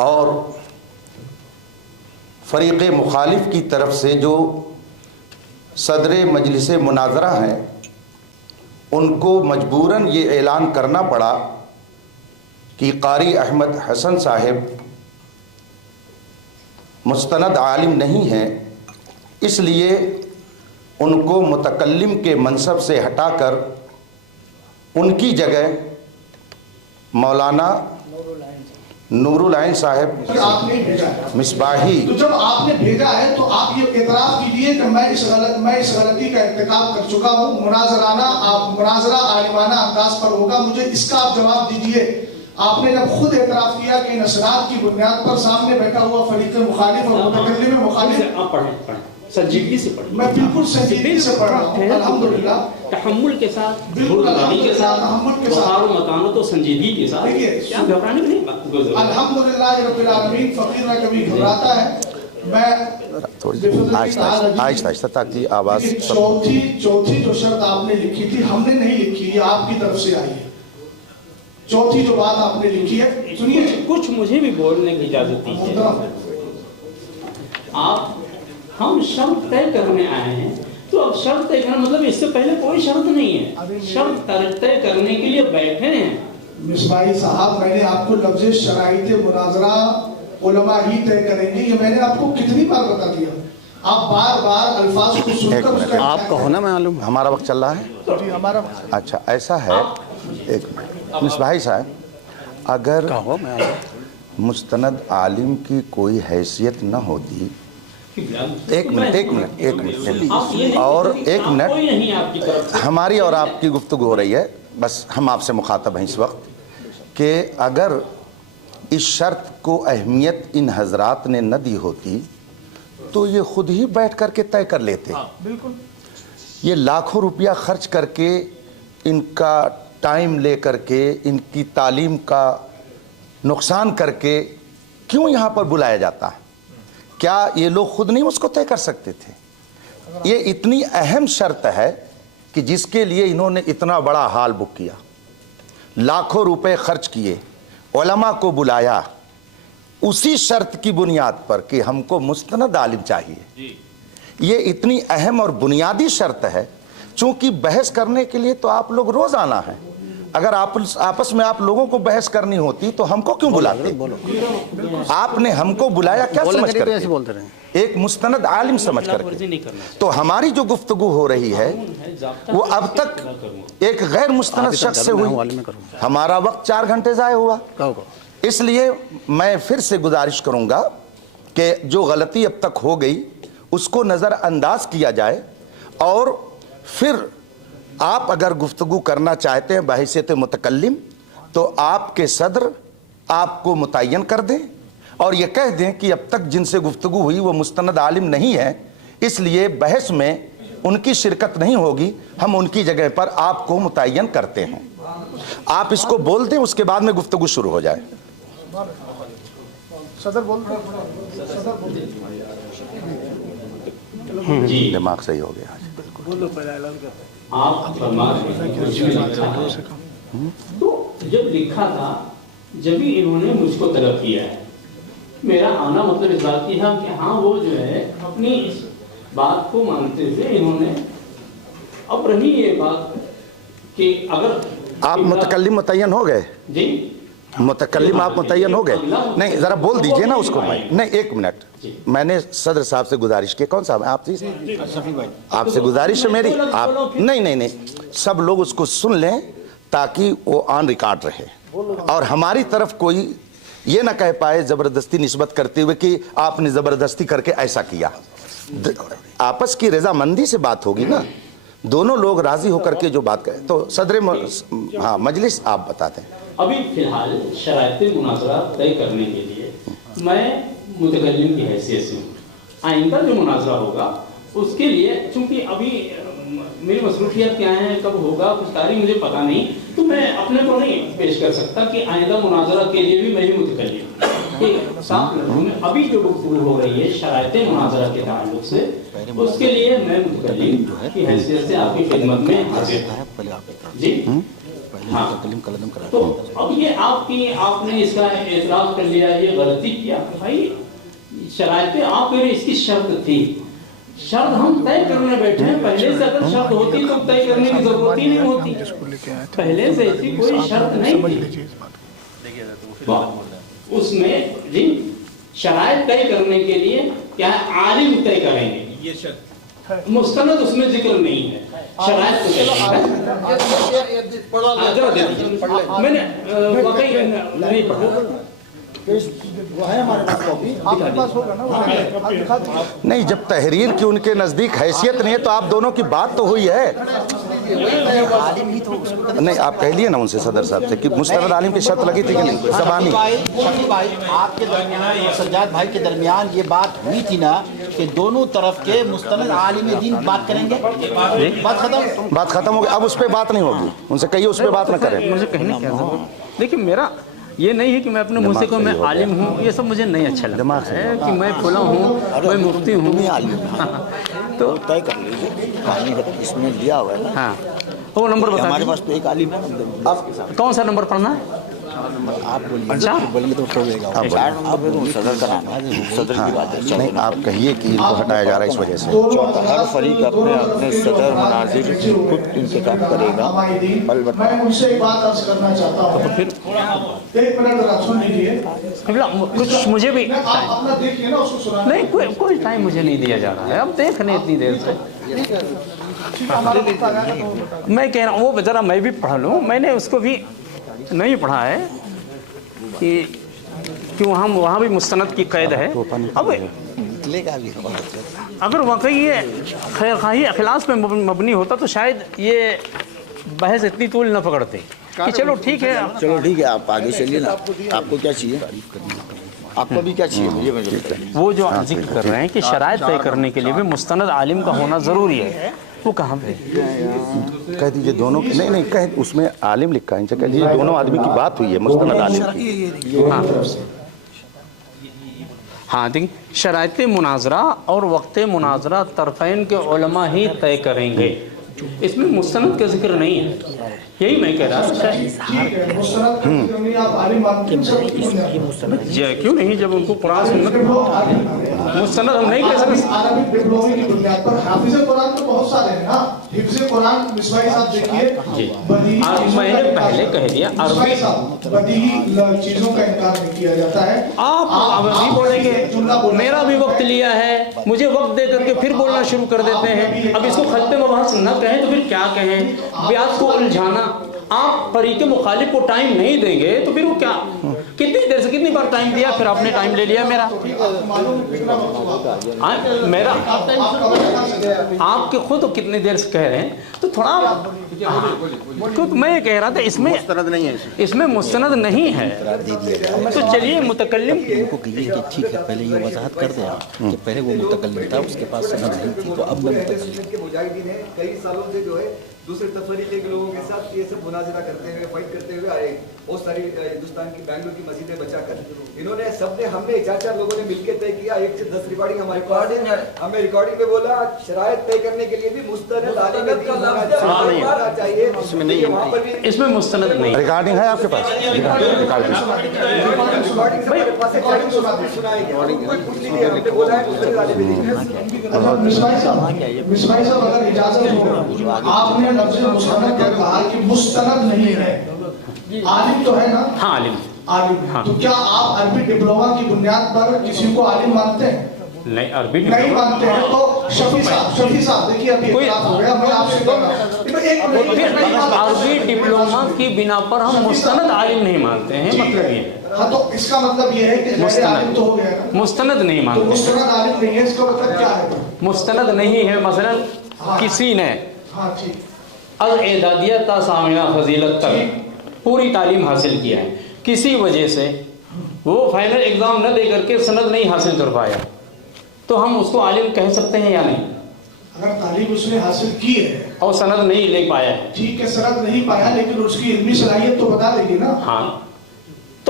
اور فریق مخالف کی طرف سے جو صدر مجلس مناظرہ ہیں ان کو مجبوراً یہ اعلان کرنا پڑا کہ قاری احمد حسن صاحب مستند عالم نہیں ہیں، اس لیے ان کو متکلم کے منصب سے ہٹا کر ان کی جگہ مولانا نور العین صاحب مصباحی۔ تو جب آپ نے بھیجا ہے تو آپ یہ اعتراف کیجئے کہ میں اس غلطی کا ارتکاب کر چکا ہوں، مناظرہ عالمانہ انداز پر ہوگا، مجھے اس کا آپ جواب دیجئے۔ آپ نے جب خود اعتراف کیا کہ ان اسناد کی بنیاد پر سامنے بیٹھا ہوا فریق مخالف اور متکلم مخالف، آپ پڑھیں سنجیدگی سے پڑھیں۔ میں بالکل سنجیدگی سے پڑھ رہا ہوں، الحمدللہ تحمل کے ساتھ، بالکل کے ساتھ، تحمل کے ساتھ، وقار و متانت و سنجیدگی کے ساتھ۔ دیکھیے گھبرانے کی نہیں، الحمدللہ رب العالمین، فقیر نہ کبھی گھبراتا ہے۔ میں آہستہ تاکہ آواز چوتھی جو شرط آپ نے لکھی تھی ہم نے نہیں لکھی، یہ آپ کی طرف سے آئی ہے۔ چوتھی جو بات آپ نے لکھی ہے، سنیے، کچھ مجھے بھی بولنے کی اجازت دیجیے۔ ہم شرط طے کرنے آئے ہیں، تو اب شرط طے کرنا مطلب اس سے پہلے کوئی شرط نہیں ہے، شرط طے کرنے کے لیے بیٹھے ہیں۔ مصباحی صاحب، میں نے آپ کو لفظ شرائط مناظرہ علماء ہی طے کریں گے، یہ میں نے آپ کو کتنی بار بتا دیا، آپ بار بار الفاظ کو سن کر آپ کو ہونا معلوم، ہمارا وقت چل رہا ہے۔ اچھا ایسا ہے، ایک منٹ مصباحی صاحب، اگر مستند عالم کی کوئی حیثیت نہ ہوتی، ایک منٹ اور ایک منٹ، ہماری اور آپ کی گفتگو ہو رہی ہے، بس ہم آپ سے مخاطب ہیں اس وقت، کہ اگر اس شرط کو اہمیت ان حضرات نے نہ دی ہوتی تو یہ خود ہی بیٹھ کر کے طے کر لیتے۔ یہ لاکھوں روپیہ خرچ کر کے، ان کا ٹائم لے کر کے، ان کی تعلیم کا نقصان کر کے کیوں یہاں پر بلایا جاتا ہے؟ کیا یہ لوگ خود نہیں اس کو طے کر سکتے تھے؟ یہ اتنی اہم شرط ہے کہ جس کے لیے انہوں نے اتنا بڑا ہال بک کیا، لاکھوں روپے خرچ کیے، علماء کو بلایا، اسی شرط کی بنیاد پر کہ ہم کو مستند عالم چاہیے۔ یہ اتنی اہم اور بنیادی شرط ہے، چونکہ بحث کرنے کے لیے تو آپ لوگ روز آنا ہے، اگر آپس میں آپ لوگوں کو بحث کرنی ہوتی تو ہم کو کیوں بلاتے؟ آپ نے ہم کو بلایا کیا سمجھ کر کے؟ ایک مستند عالم سمجھ کر کے۔ تو ہماری جو گفتگو ہو رہی ہے وہ اب تک ایک غیر مستند شخص سے ہوئی، ہمارا وقت 4 گھنٹے ضائع ہوا۔ اس لیے میں پھر سے گزارش کروں گا کہ جو غلطی اب تک ہو گئی اس کو نظر انداز کیا جائے، اور پھر آپ اگر گفتگو کرنا چاہتے ہیں بحیثیت متکلم تو آپ کے صدر آپ کو متعین کر دیں اور یہ کہہ دیں کہ اب تک جن سے گفتگو ہوئی وہ مستند عالم نہیں ہے، اس لیے بحث میں ان کی شرکت نہیں ہوگی، ہم ان کی جگہ پر آپ کو متعین کرتے ہیں۔ آپ اس کو بول دیں، اس کے بعد میں گفتگو شروع ہو جائے۔ صدر بول جی دماغ صحیح ہو گیا۔ آپ تو جب لکھا تھا، جب ہی انہوں نے مجھ کو طلب کیا ہے، میرا آنا مطلب اس بات کی تھا کہ ہاں وہ جو ہے اپنی اس بات کو مانتے ہوئے انہوں نے، اب رہی یہ بات کہ اگر آپ متکلم متعین ہو گئے؟ جی متکلم آپ متعین ہو گئے؟ نہیں ذرا بول دیجئے نا اس کو۔ نہیں ایک منٹ، میں نے صدر صاحب سے گزارش کی، کون صاحب آپ آپ سے گزارش ہے میری، آپ نہیں سب لوگ اس کو سن لیں تاکہ وہ آن ریکارڈ رہے، اور ہماری طرف کوئی یہ نہ کہہ پائے زبردستی نسبت کرتے ہوئے کہ آپ نے زبردستی کر کے ایسا کیا۔ آپس کی رضامندی سے بات ہوگی نا، دونوں لوگ راضی ہو کر کے جو بات کریں۔ تو صدر مجلس آپ بتاتے ہیں۔ ابھی فی الحال شرائط مناظرہ طے کرنے کے لیے میں متکلم کی حیثیت سے ہوں، آئندہ جو مناظرہ ہوگا اس کے لیے چونکہ ابھی میری مصروفیات کیا ہیں، کب ہوگا کچھ تاریخ مجھے پتہ نہیں، تو میں اپنے کو نہیں پیش کر سکتا کہ آئندہ مناظرہ کے لیے بھی میں ہی متکلم صاف لفظوں میں ابھی جو گفتگو ہو رہی ہے شرائط مناظرہ کے تعلق سے، اس کے لیے میں متکلم کی حیثیت سے آپ کی خدمت میں حاضر ہوں۔ جی हाँ, तो अब ये आपने इसका एतराफ़ कर लिया, ये गलती किया भाई। शराइतें आप कह रहे इसकी शर्त थी, शर्त हम तय करने बैठे हैं। पहले से अगर शर्त होती तो तय करने की जरूरत ही नहीं होती। पहले से ऐसी कोई शर्त नहीं थी, उसमें जिन शराइत तय करने के लिए क्या है आलिम तय करेंगे, ये शर्त मुस्तनद उसमें जिक्र नहीं है। शराइत मैंने वाकई नहीं पढ़ा, नहीं, जब तहरीर की उनके नज़दीक हैसियत नहीं है तो आप दोनों की बात तो हुई है। नहीं, आप कह लिए ना उनसे सदर साहब से कि मुस्तनद आलिम की शर्त लगी थी कि नहीं, ज़बानी। शफी भाई आपके दरमियान और सज्जाद भाई के दरमियान ये बात हुई थी ना कि दोनों तरफ के मुस्तनद आलिम दीन बात करेंगे, बात खत्म हो गई, अब उस पर बात नहीं होगी। उनसे कहिए उस पर बात ना करें। मुझे कहने क्या जरूरत। देखिए मेरा ये नहीं है कि मैं अपने मुंह से कहूँ मैं आलिम हूँ, ये सब मुझे नहीं अच्छा लगता है कि मैं फुला हूँ, मैं मुफ्ती हूँ। तो तय कर लीजिए, इसमें दिया हुआ है ना। हाँ, वो नंबर बता हमारे पास तो एक आलिम है। अब कौन सा नंबर पढ़ना है? आप बोलेंगे तो हो जाएगा। सदर का नाम है, सदर की बात है। नहीं, आप कहिए कि इनको हटाया जा रहा है इस वजह से। हर फरीक अपने अपने सदर मुनाजिर खुद इंतखाब करेगा। मैं उनसे एक बात अर्ज करना चाहता हूँ, तो फिर एक मिनट सुन लीजिए। कुछ मुझे भी आप अपना देखिए ना, उसको सुना नहीं, कोई टाइम मुझे नहीं दिया जा रहा है। अब देख रहे इतनी देर से मैं कह रहा हूँ वो जरा मैं भी पढ़ लूँ। मैंने उसको भी नहीं पढ़ा है कि वहाँ भी मुस्तनद की कैद है। अब अगर वाकई ये खैर खाही अखलास पे मबनी होता तो शायद ये बहस इतनी तूल न पकड़ते कि चलो ठीक है, आप आगे चलिए ना। आपको क्या चाहिए? आपको भी क्या चाहिए? मुझे वो जो जिक्र कर रहे हैं कि शराइत तय करने के लिए भी मुस्तनद आलिम का होना ज़रूरी है, वो कहाँ पे? कह दीजिए दोनों की। नहीं, कह उसमें आलिम लिखा है, कह दीजिए दोनों आदमी की बात हुई है मुस्तनद आलिम की। हाँ देखिए, शराइत मुनाजरा और वक्त मुनाजरा तरफ़ैन के उलमा ही तय करेंगे, इसमें मुस्तनद का जिक्र नहीं है। यही मैं कह रहा था। क्यों नहीं, जब उनको कुरान सुन्नत मुस्तनद हम नहीं कह सकते। अरबिक डिप्लोमे की बुनियाद पर हाफिज़ कुरान तो बहुत सारे हैं ना। हिफ्ज़ कुरान मिसबाही साहब देखिए, मैंने पहले कह दिया अरबी बदीही चीजों का इनकार नहीं किया जाता है। आप अभी बोलेंगे, मेरा भी वक्त लिया है, मुझे वक्त दे करके फिर बोलना शुरू कर देते हैं। अब इसको खत्ते मबहस न कहें तो फिर क्या कहें? ब्याज को उलझाना, आप फरीक़े मुखालिफ को टाइम नहीं देंगे तो फिर वो क्या, कितनी देर से कितनी बार टाइम दिया, फिर आपने टाइम ले लिया मेरा। मेरा आपके खुद कितनी देर से कह रहे हैं, तो थोड़ा खुद मैं ये कह रहा था इसमें मुस्तनद नहीं है, इसमें मुस्तनद नहीं है। तो चलिए मुतकल्लिम को कहिए कि ठीक है, पहले ये वजाहत कर दें कि पहले वो मुतकल्लिम था, उसके पास सनद नहीं थी, तो अब मैं मुतकल्लिम के मुजाहिदीन हैं, कई सालों से जो है दूसरे तफरीके के लोगों के साथ ये सब मुनाजिरा करते हुए, फाइट करते हुए आए। बहुत सारी हिंदुस्तान की बैंगलोर की मस्जिदें बचाकर इन्होंने सबने, हमने 4-4 लोगों ने मिलकर तय किया, 1 से 10 रिकॉर्डिंग हमारे पास है। हमें रिकॉर्डिंग में बोला शराइत तय करने के लिए भी मुस्तनद आलिम चाहिए, इसमें नहीं, वहाँ पर भी इसमें मुस्तनद नहीं। रिकॉर्डिंग है आपके पास? अगर इजाजत हो, आपने लफ्ज़ मुस्तनद कहा कि मुस्तनद नहीं है, आलिम तो है ना? हाँ आलिम। हाँ। तो क्या आप अरबी डिप्लोमा की बुनियाद पर किसी को आलिम मानते हैं? नहीं, अरबी नहीं मानते हैं तो शफी साहब देखिए, अभी इख्तिलाफ हो गया, मैं आपसे कह रहा हूं अरबी डिप्लोमा की बिना पर हम मुस्तनद आलिम नहीं मानते हैं, मतलब ये है। हाँ, तो इसका मतलब ये है कि आलिम तो हो गया ना, मुस्तनद नहीं तो मानते। मुस्तनद आलिम नहीं है, इसका मतलब क्या है? मुस्तनद नहीं है, मसलन किसी ने अल-एदादिया ता सामिना फजीलत तक पूरी तालीम हासिल किया है, किसी वजह से वो फाइनल एग्जाम न दे करके सनद नहीं हासिल कर पाया, तो हम उसको आलिम कह सकते हैं या नहीं? अगर तालीम उसने हासिल की है और सनद नहीं ले पाया है, ठीक है, सनद नहीं पाया, लेकिन उसकी इल्मी सलाहियत तो बता देगी ना। हाँ, तो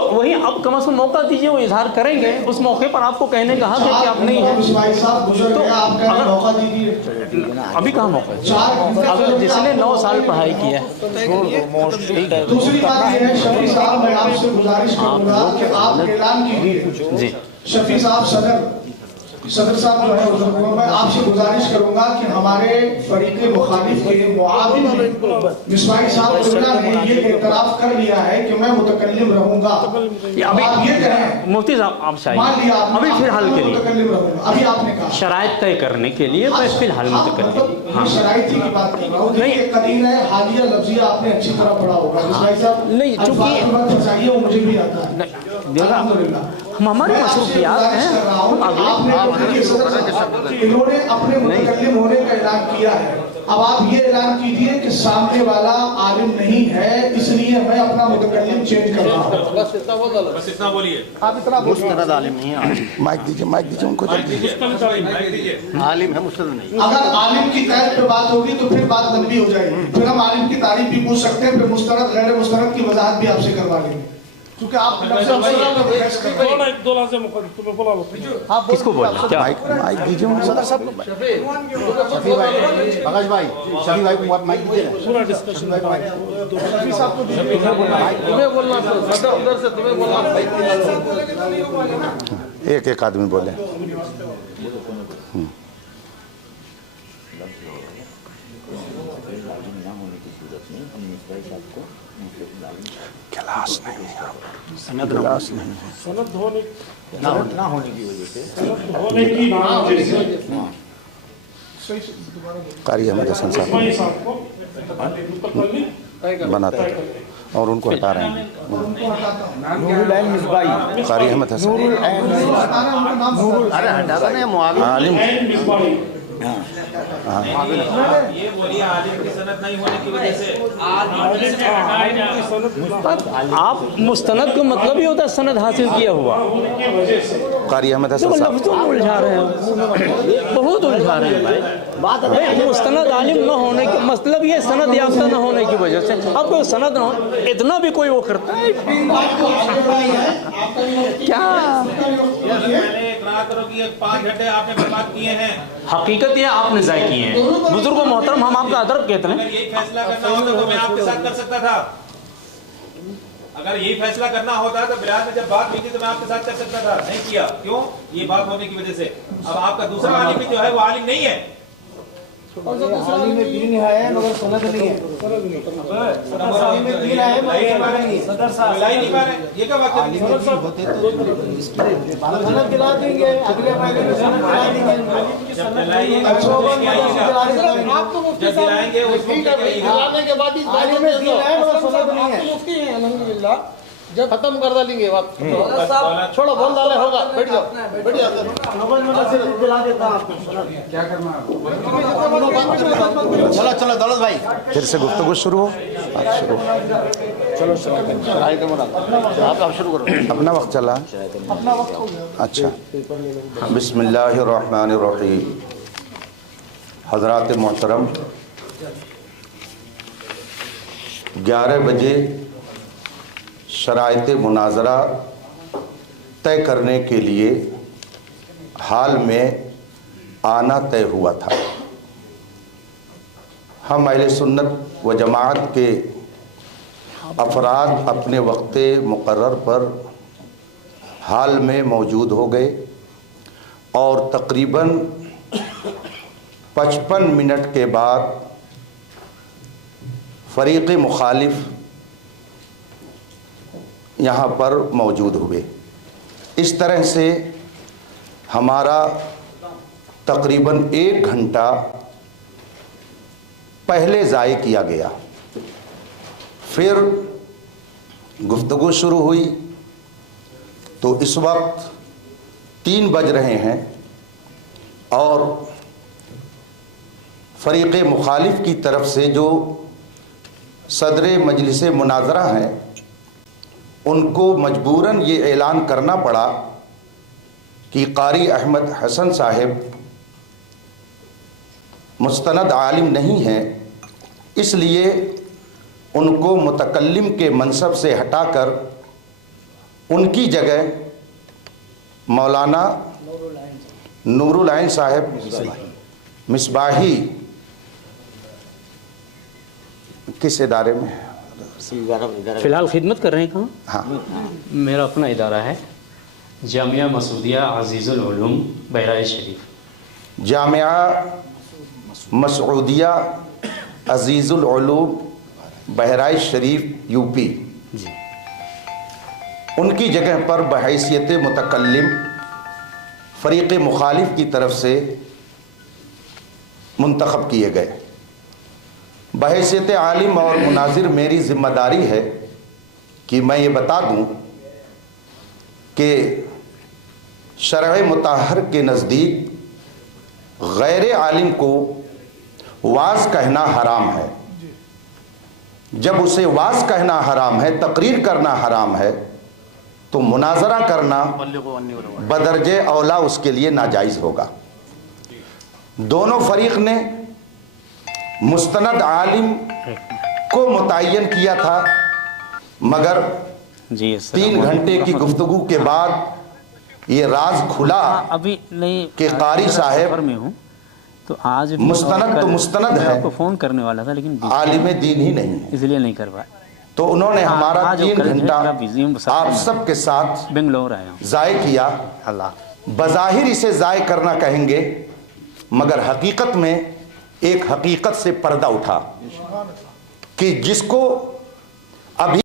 तो वही अब कम से कम मौका दीजिए, वो इजहार करेंगे, उस मौके पर आपको कहने का हक है कि आप नहीं हैं। तो अभी कहाँ मौका है? अगर जिसने 9 साल पढ़ाई की है। दूसरी बात ये है शफी साहब, मैं आपसे गुजारिश करूंगा कि आप ऐलान कीजिए। जी शफी साहब, सदर साहब जो है, मैं आपसे गुजारिश करूंगा कि हमारे फरीक़े मुखालिफ के मुआविन मिसबाही साहब कुल्ला ने ये एतराफ़ कर लिया है कि मैं मुतकल्लिम रहूंगा। आप ये कहें मुफ्ती साहब, आप मान लिया अभी फिलहाल के लिए मुतकल्लिम रहूंगा, अभी आपने कहा शराइत तय करने के लिए मैं फिलहाल मुतकल्लिम। हाँ, शराइती की बात कर रहा हूँ। देखिए करीन है, हालिया लफ्ज़िया आपने अच्छी तरह पढ़ा होगा मिसबाही साहब। नहीं, चूंकि चाहिए वो मुझे भी आता है। हम हमारे मसरूफियात हैं, हम इन्होंने अपने मुतकल्लिम होने का ऐलान किया है। अब आप ये ऐलान कीजिए कि सामने वाला आलिम नहीं है, इसलिए मैं अपना मुतकल्लिम चेंज कर रहा हूँ। बस इतना बोलिए। आप इतना मुस्तनद आलिम नहीं है। माइक दीजिए उनको। आलिम है, मुस्तनद नहीं। अगर आलिम की तैद पे बात होगी तो फिर बात लंबी हो जाएगी, फिर हम आलिम की तारीफ भी पूछ सकते हैं, फिर मुस्तनद गैर मुस्तनद की वजाहत भी आपसे करवा लेंगे, क्योंकि आप किसको बोल माइक दीजिए उनको। सदर साहब को शफी भाई, प्रकाश भाई, शफी भाई को माइक दीजिए ना। पूरा डिस्कशन शफी साहब को दीजिए। तुम्हें बोलना सदर, उधर से तुम्हें बोलना। एक आदमी बोले। क्लास नहीं है, क्लास नहीं है, सनद ना होने की वजह से कारी अहमद हसन साहब बनाते हैं और उनको हटा रहे हैं। कारी अहमद हसन अरे हटाता नहीं, मुआविन आलिम। ये बोलिए आलिम की सनद नहीं होने की वजह से आप मुस्तनद का मतलब ही होता है सनद हासिल किया हुआ। कारी अहमद हसन देखो साहब लफ्ज़ों में उलझा रहे हैं, बहुत उलझा रहे हैं भाई। मुस्तनद आलिम न होने का मतलब ये सनद याफ्ता न होने की वजह से। अब कोई सनद न हो, इतना भी कोई वो करता है क्या? पहले इकरार करो कि 5 घंटे आपने बर्बाद किए हैं। हकीकत ये आपने ज़ाय किए हैं। बुजुर्गों मोहतरम, हम आपका अदब कहते हैं। अगर यही फैसला करना होता तो मैं आपके साथ कर सकता था। अगर यही फैसला करना होता तो बिलाल में जब बात हुई थी तो मैं आपके साथ कर सकता था, नहीं किया। क्यों? ये बात होने की वजह से। अब आपका दूसरा आलिम भी जो है वो आलिम नहीं है। आलिम में दीन है मगर सनद नहीं है। आलिम में दीन है मगर सनद नहीं है। सदर साहब लाई नहीं पा रहे, ये क्या बात है? सनद दिला देंगे, अगले महीने में सनद दिला देंगे। जब दिलाइएगा आप तो मुफ्ती जब दिलाएंगे उसको दिलाने के बाद आलिम में दीन है मगर सनद नहीं है। मुफ्ती हैं अल्हम्दुलिल्लाह। जब खत्म कर डालेंगे बात, छोड़ो बोल डाले होगा, बैठ जाओ, बैठ जाओ। दिला देता आपको क्या करना है। चलो दौलत भाई, फिर से गुफ्तगू शुरू हो। आप शुरू आप शुरू करो। अपना वक्त चला है? अपना वक्त हो गया। अच्छा, बिस्मिल्लाहिर्रहमानिर्रहीम। हज़रात मोहतरम, 11 बजे शराइत मुनाजरा तय करने के लिए हाल में आना तय हुआ था। हम अहले सुन्नत व जमात के अफराद अपने वक्त मुकर्रर पर हाल में मौजूद हो गए और तकरीबन 55 मिनट के बाद फ़रीक़ मुखालिफ यहाँ पर मौजूद हुए। इस तरह से हमारा तकरीबन 1 घंटा पहले ज़ाय किया गया। फिर गुफ्तगू शुरू हुई तो इस वक्त 3 बज रहे हैं और फ़रीक़ मुखालिफ की तरफ से जो सदर मजलिस मुनाजरा हैं उनको मजबूरन ये ऐलान करना पड़ा कि कारी अहमद हसन साहिब मुस्तनद आलिम नहीं हैं, इसलिए उनको मुतकल्लिम के मनसब से हटाकर उनकी जगह मौलाना नूरुल आइन साहब मिसबाही किस इदारे में? फिलहाल खिदमत कर रहे हैं कहाँ? हाँ, मेरा अपना इदारा है जामिया मसूदिया अजीज़ुल उलूम बहराइच शरीफ। जामिया मसूदिया अजीज़ुल उलूम बहराइच शरीफ यूपी। उनकी जगह पर बहैसियत मुतकल्लिम फ़रीक़ मुखालिफ की तरफ से मुंतखब किए गए। बहैसियत आलिम और मुनाजिर मेरी ज़िम्मेदारी है कि मैं ये बता दूं कि शरअ मुताहर के नज़दीक गैर आलिम को वाज़ कहना हराम है। जब उसे वाज़ कहना हराम है, तकरीर करना हराम है, तो मुनाजरा करना बदरजे औला उसके लिए नाजायज़ होगा। दोनों फरीक ने मुस्तनद आलिम को मुतय्यन किया था, मगर 3 घंटे की गुफ्तगू के बाद ये राज खुला अभी नहीं कि कारी साहब में हूँ तो आज मुस्तनद तो मुस्तनद है, आपको फोन करने वाला था लेकिन आलिम दीन ही नहीं है, इसलिए नहीं करवाया। तो उन्होंने हमारा आज 3 घंटा आप सब सब के साथ बेंगलोर आया हूँ। ज़ाय किया। बज़ाहिर इसे ज़ाय करना कहेंगे, मगर हकीकत में एक हकीकत से पर्दा उठा कि जिसको अभी